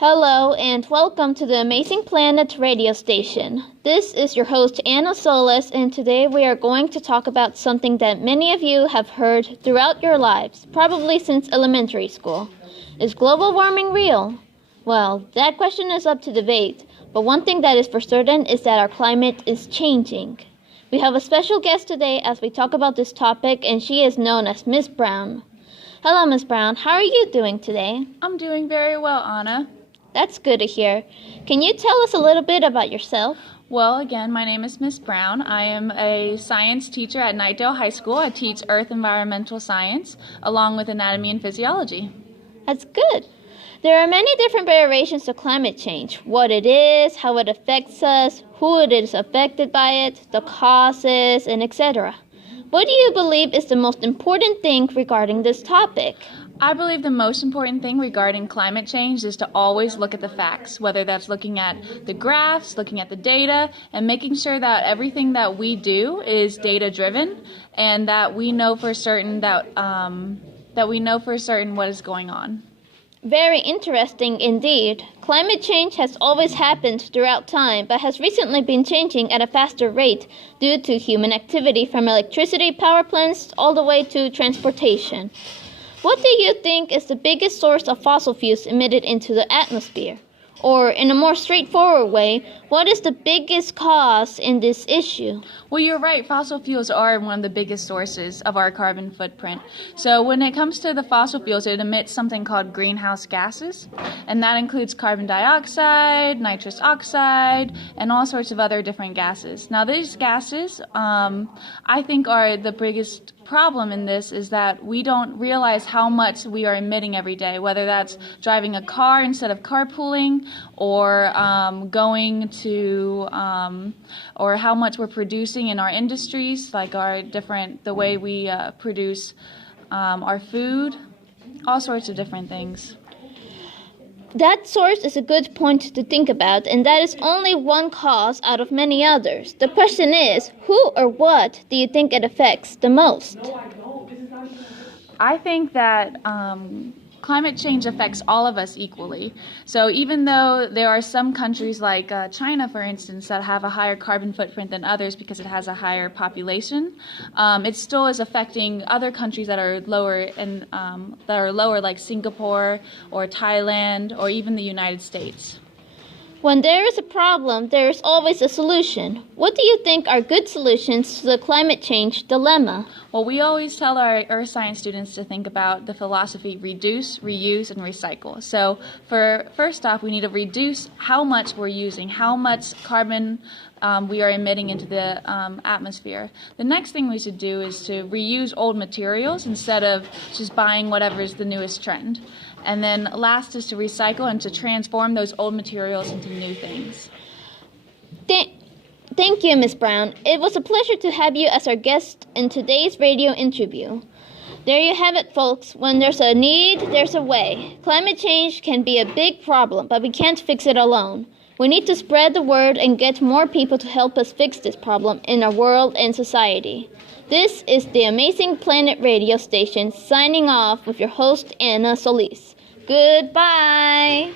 Hello and welcome to the Amazing Planet radio station. This is your host Anna Solis, and today we are going to talk about something that many of you have heard throughout your lives, probably since elementary school. Is global warming real? Well, that question is up to debate, but one thing that is for certain is that our climate is changing. We have a special guest today as we talk about this topic, and she is known as Miss Brown. Hello, Miss Brown. How are you doing today? I'm doing very well, Anna. That's good to hear. Can you tell us a little bit about yourself? Well, again, my name is Miss Brown. I am a science teacher at Knightdale High School. I teach Earth Environmental Science along with Anatomy and Physiology. That's good. There are many different variations to climate change. What it is, how it affects us, who it is affected by it, the causes, and etc. What do you believe is the most important thing regarding this topic? I believe the most important thing regarding climate change is to always look at the facts, whether that's looking at the graphs, looking at the data, and making sure that everything that we do is data driven and that we know for certain what is going on. Very interesting indeed. Climate change has always happened throughout time, but has recently been changing at a faster rate due to human activity, from electricity power plants all the way to transportation. What do you think is the biggest source of fossil fuels emitted into the atmosphere? Or, in a more straightforward way, what is the biggest cause in this issue? Well, you're right. Fossil fuels are one of the biggest sources of our carbon footprint. So when it comes to the fossil fuels, it emits something called greenhouse gases, and that includes carbon dioxide, nitrous oxide, and all sorts of other different gases. Now, these gases, I think, are the biggest problem in this is that we don't realize how much we are emitting every day, whether that's driving a car instead of carpooling, or or how much we're producing in our industries, like the way we produce our food, all sorts of different things. That source is a good point to think about, and that is only one cause out of many others. The question is, who or what do you think it affects the most? I think that climate change affects all of us equally. So even though there are some countries like China, for instance, that have a higher carbon footprint than others because it has a higher population, it still is affecting other countries that are lower, like Singapore or Thailand or even the United States. When there is a problem, there is always a solution. What do you think are good solutions to the climate change dilemma? Well, we always tell our earth science students to think about the philosophy reduce, reuse, and recycle. So first off, we need to reduce how much we're using, how much carbon we are emitting into the atmosphere. The next thing we should do is to reuse old materials instead of just buying whatever is the newest trend. And then last is to recycle and to transform those old materials into new things. Thank you, Ms. Brown. It was a pleasure to have you as our guest in today's radio interview. There you have it, folks. When there's a need, there's a way. Climate change can be a big problem, but we can't fix it alone. We need to spread the word and get more people to help us fix this problem in our world and society. This is the Amazing Planet radio station, signing off with your host, Anna Solis. Goodbye!